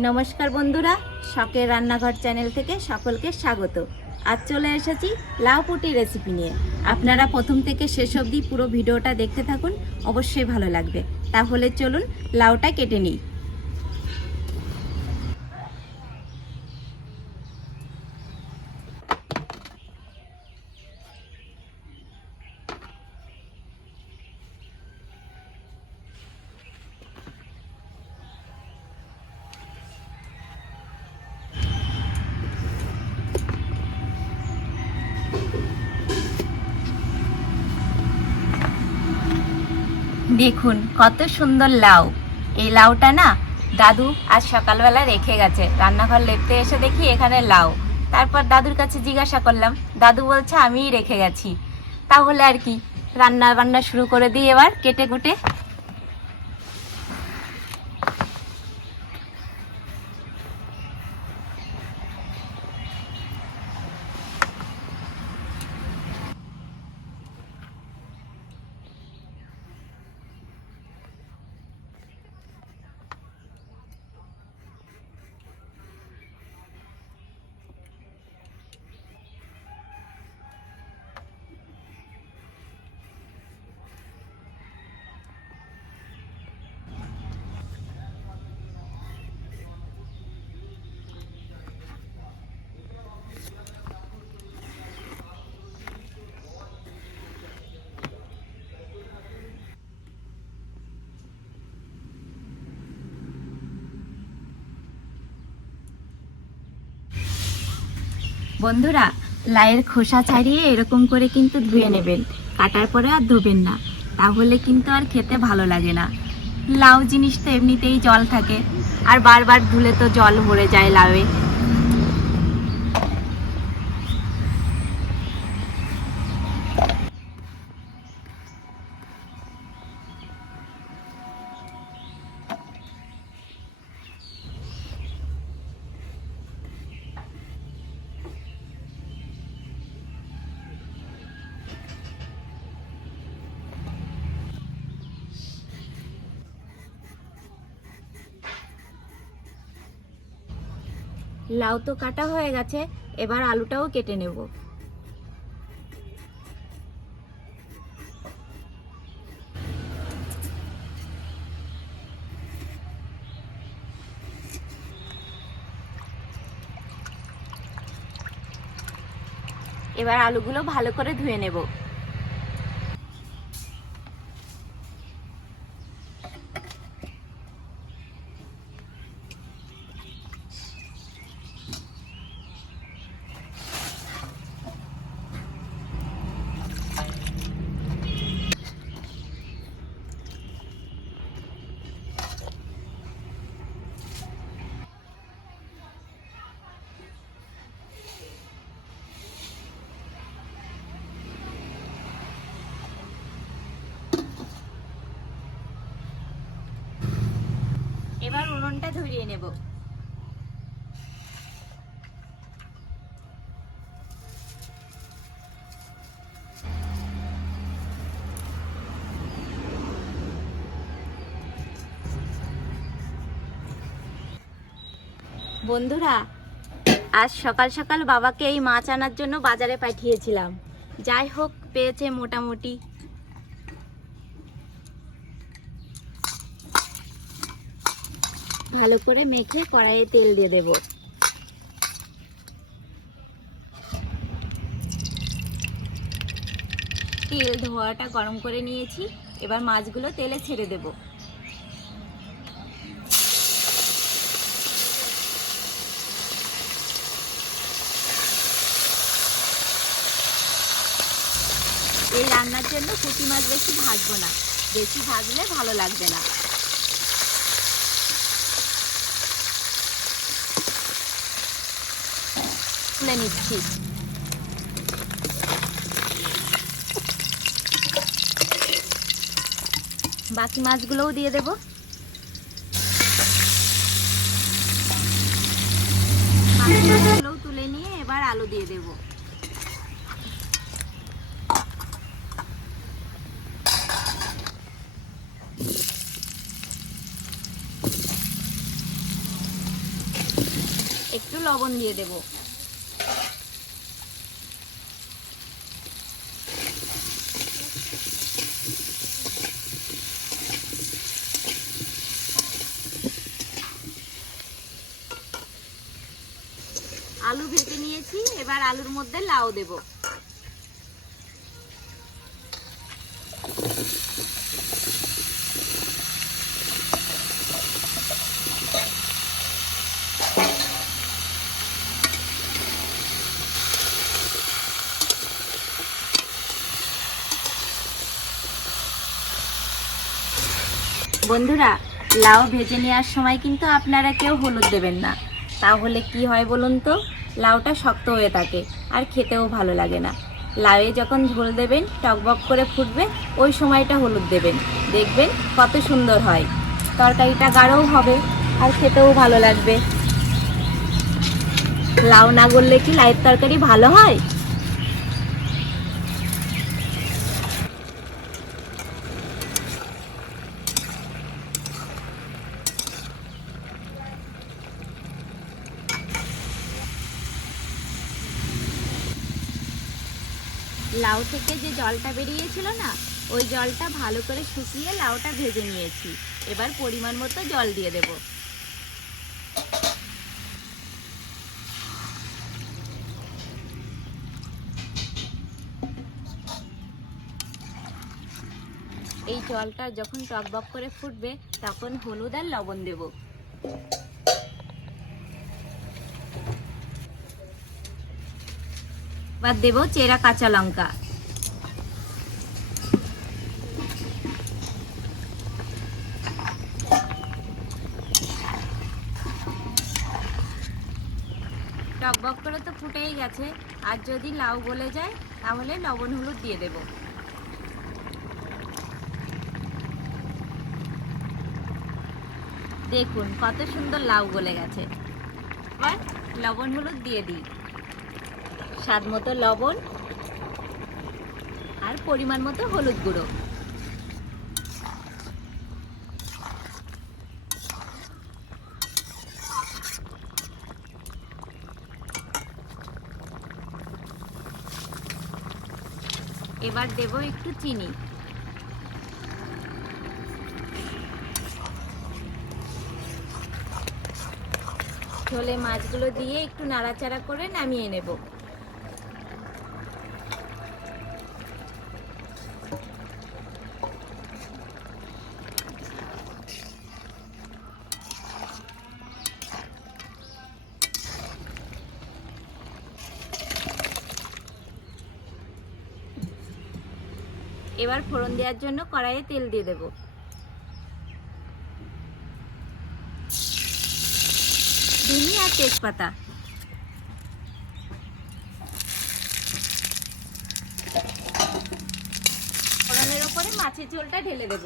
নমস্কার বন্ধুরা, শখের রান্নাঘর চ্যানেল থেকে সকলকে স্বাগত। আজ চলে এসেছি লাউপুটি রেসিপি নিয়ে। আপনারা প্রথম থেকে শেষ অবধি পুরো ভিডিওটা দেখতে থাকুন, অবশ্যই ভালো লাগবে। তাহলে চলুন লাউটা কেটে নিই। দেখুন, কত সুন্দর লাউ। এই লাউটা না দাদু আজ সকালবেলা রেখে গেছে। রান্নাঘর লেপতে এসে দেখি এখানে লাউ। তারপর দাদুর কাছে জিজ্ঞাসা করলাম, দাদু বলছে আমিই রেখে গেছি। তাহলে আর কি রান্না বান্না শুরু করে দিই এবার, কেটে কুটে। বন্ধুরা, লাইয়ের খোসা ছাড়িয়ে এরকম করে কিন্তু ধুয়ে নেবেন। কাটার পরে আর ধোবেন না। তাহলে কিন্তু আর খেতে ভালো লাগে না। লাউ জিনিস তো এমনিতেই জল থাকে। আর বারবার ধুলে তো জল ভরে যায় লাউয়ে। লাউ তো কাটা হয়ে গেছে, এবার আলুটাও কেটে নেব। এবার আলুগুলো ভালো করে ধুয়ে নেব। উনুনটা ধরিয়ে নেব। বন্ধুরা, আজ সকাল সকাল বাবাকে এই মাছ আনার জন্য বাজারে পাঠিয়েছিলাম। যাই হোক, পেয়েছে মোটামুটি। ভালো করে মেখে কড়াইয়ে তেল দিয়ে দেব। তেল ধোয়াটা গরম করে নিয়েছি, এবার মাছগুলো তেলে ছেড়ে দেব। এই রান্নার জন্য পুঁটি মাছ বেশি ভাজবো না, বেশি ভাজলে ভালো লাগবে না। তুলে নিচ্ছি। বাকি মাছগুলোও দিয়ে দেব। মাছগুলোও তুলে নিয়ে এবার আলু দিয়ে দেব। একটু লবণ দিয়ে দেব আলু ভেজে নিয়েছি এবার আলুর মধ্যে লাউ দেব। বন্ধুরা, লাউ ভেজে নেওয়ার সময় কিন্তু আপনারা কেউ হলুদ দেবেন না। তাহলে কি হয় বলুন তো? লাউটা শক্ত হয়ে থাকে, আর খেতেও ভালো লাগে না। লাউয়ে যখন ঝোল দেবেন, টকবক করে ফুটবে, ওই সময়টা হলুদ দেবেন। দেখবেন কত সুন্দর হয়। তরকারিটা গাঢ়ও হবে, আর খেতেও ভালো লাগবে। লাউ না গড়লে কি লাউয়ের তরকারি ভালো হয়? লাউ থেকে যে জলটা বেরিয়েছিল না, ওই জলটা ভালো করে শুকিয়ে লাউটা ভেজে নিয়েছি। এবার পরিমাণ মতো জল দিয়ে দেব। এই জলটা যখন টকবক করে ফুটবে, তখন হলুদ আর লবণ দেব। এবার দেব চেরা কাঁচা লঙ্কা। টকবক করে তো ফুটেই গেছে। আর যদি লাউ গলে যায়, তাহলে লবণ হলুদ দিয়ে দেব। দেখুন কত সুন্দর লাউ গলে গেছে। এবার লবণ হলুদ দিয়ে দিই। স্বাদ মতো লবণ আর পরিমাণ মতো হলুদ গুঁড়ো। এবার দেব একটু চিনি। ঝোলে মাছগুলো দিয়ে একটু নাড়াচাড়া করে নামিয়ে নেব। এবার ফোড়ন দেওয়ার জন্য কড়াইয়ে তেল দিয়ে দেব। চিনি আর তেজপাতা। ওপরে মাছের ঝোলটা ঢেলে দেব।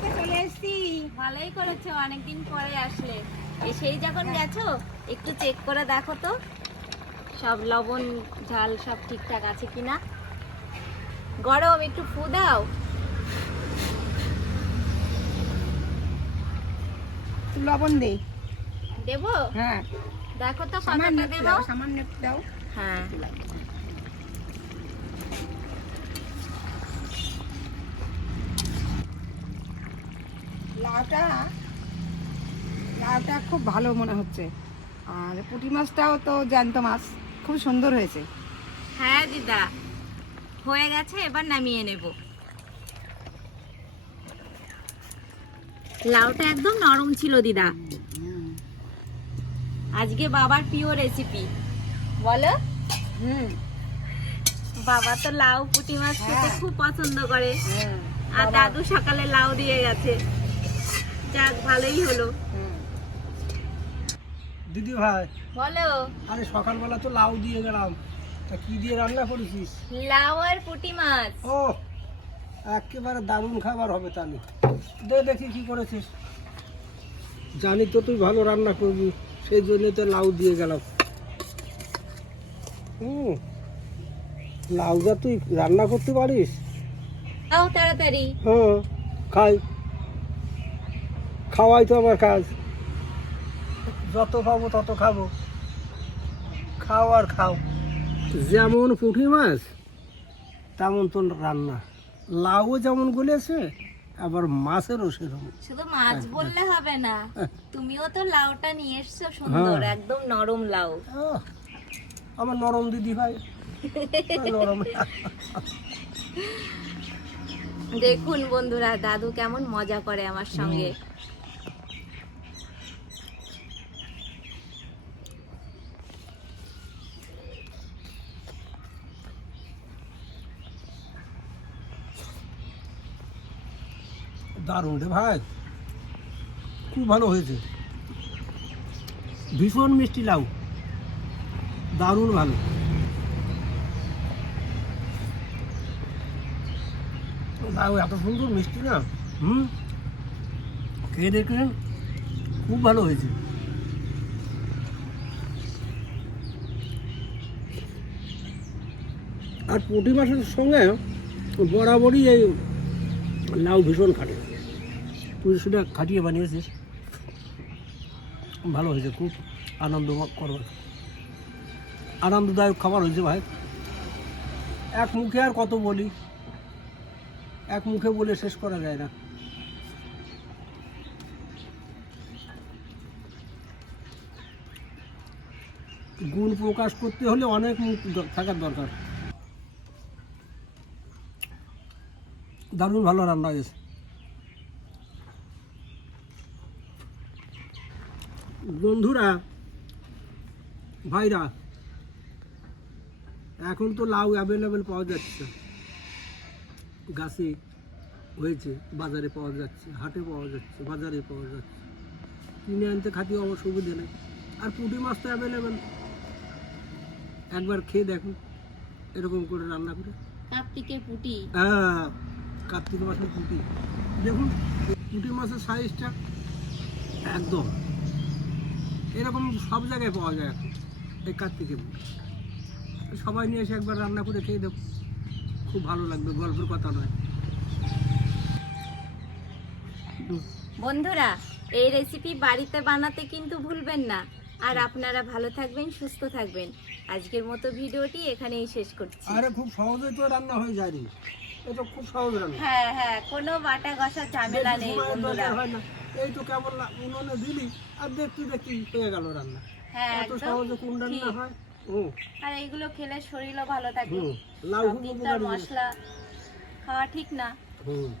কি, চলে এসেছি। ভালোই করেছ অনেকদিন পরে আসলে। এসেই যখন গেছো একটু চেক করে দেখো তো সব লবণ ঝাল সব ঠিকঠাক আছে কিনা? গরম একটু ফু দাও। লবণ দে দেবো? হ্যাঁ। দেখো তো সামান্য দেবো। দাও, সামান্য দাও। হ্যাঁ। লাউটা লাউটা খুব ভালো মনে হচ্ছে। আর পুঁটি মাছটাও তো জ্যান্ত মাছ খুব সুন্দর হয়েছে। হ্যাঁ দিদা হয়ে গেছে এবার নামিয়ে নেব। লাউটা একদম নরম ছিল দিদা। আজকে বাবার প্রিয় রেসিপি বলো? হুম। বাবা তো লাউ পুঁটি মাছ খেতে হ্যাঁ। খুব পছন্দ করে। আর দাদু সকালে লাউ দিয়ে গেছে। যাক ভালোই হলো। হুম। দিদি ভাই বলো। আরে সকালবেলা তো লাউ দিয়ে গেলাম। তা কি দিয়ে রান্না করেছিস? লাউ আর পুঁটি মাছ। ও একেবারে দারুণ খাবার হবে তাহলে। দে দেখি কি করেছিস। জানি তো তুই ভালো রান্না করবি সেই জন্য তো লাউ দিয়ে গেলাম। হুম লাউ যা তুই রান্না করতে পারিস? আও তাড়াতাড়ি। হ্যাঁ খাই। খাওয়াই তো আমার কাজ। যত খাব তত খাব। খাও আর খাও। যেমন পুঁটি মাছ তেমন তো রান্না। লাউ যেমন গলেছে আবার মাছেরও সেরকম। শুধু মাছ বললে হবে না তুমিও তো লাউটা নিয়ে এসছো সুন্দর হ্যাঁ। একদম নরম লাউ। আমার নরম দিদি ভাই। নরম। দেখুন বন্ধুরা দাদু কেমন মজা করে আমার সঙ্গে। দারুণ রে ভাই। খুব ভালো হয়েছে। ভীষণ মিষ্টি লাউ। দারুণ ভালো। লাউ এত সুন্দর, মিষ্টি না? হুম? খেয়ে দেখে খুব ভালো হয়েছে। আর পুঁটি মাছের সঙ্গে বরাবরই এই লাউ ভীষণ খাটে। সেটা খাটিয়ে বানিয়েছিস ভালো হয়েছে, খুব আনন্দ করবার আনন্দদায়ক খাবার হয়েছে ভাই। এক মুখে আর কত বলি? এক মুখে বলে শেষ করা যায় না। গুণ প্রকাশ করতে হলে অনেক মুখ থাকার দরকার। দারুণ ভালো রান্না হয়েছে। বন্ধুরা ভাইরা এখন তো লাউ অ্যাভেলেবেল পাওয়া যাচ্ছে। গাছে হয়েছে বাজারে পাওয়া যাচ্ছে হাটে পাওয়া যাচ্ছে বাজারে পাওয়া যাচ্ছে। কিনে আনতে খাতি আমার সুবিধে নেই। আর পুঁটি মাছ তো অ্যাভেলেবেল একবার খেয়ে দেখুন এরকম করে রান্না করে। কার্তিকের পুটি। হ্যাঁ কার্তিক মাছের পুঁটি। দেখুন পুঁটি মাছের সাইজটা একদম এরকম সব জায়গায় পাওয়া যায় এখন এই কার্তিকে সবাই নিয়ে এসে একবার রান্না করে খেয়ে দেবো খুব ভালো লাগবে গল্পের কথা নয়। বন্ধুরা এই রেসিপি বাড়িতে বানাতে কিন্তু ভুলবেন না। আর আপনারা ভালো থাকবেন সুস্থ থাকবেন। আজকের মতো ভিডিওটি এখানেই শেষ করছি। আরে খুব সহজেই তো রান্না হয়ে যায় এটা খুব সহজ রান্না। হ্যাঁ হ্যাঁ কোনো বাটা ঘষা ঝামেলা নেই বন্ধুরা। হয় না। এই তো কেমন লা- উনুনে দিলি আর দেখতে দেখি হয়ে গেল রান্না। হ্যাঁ এত সহজে কোন রান্না হয়? আর এইগুলো খেলে শরীরও ভালো থাকে। লাউ। মশলা খাওয়া ঠিক না। হুম।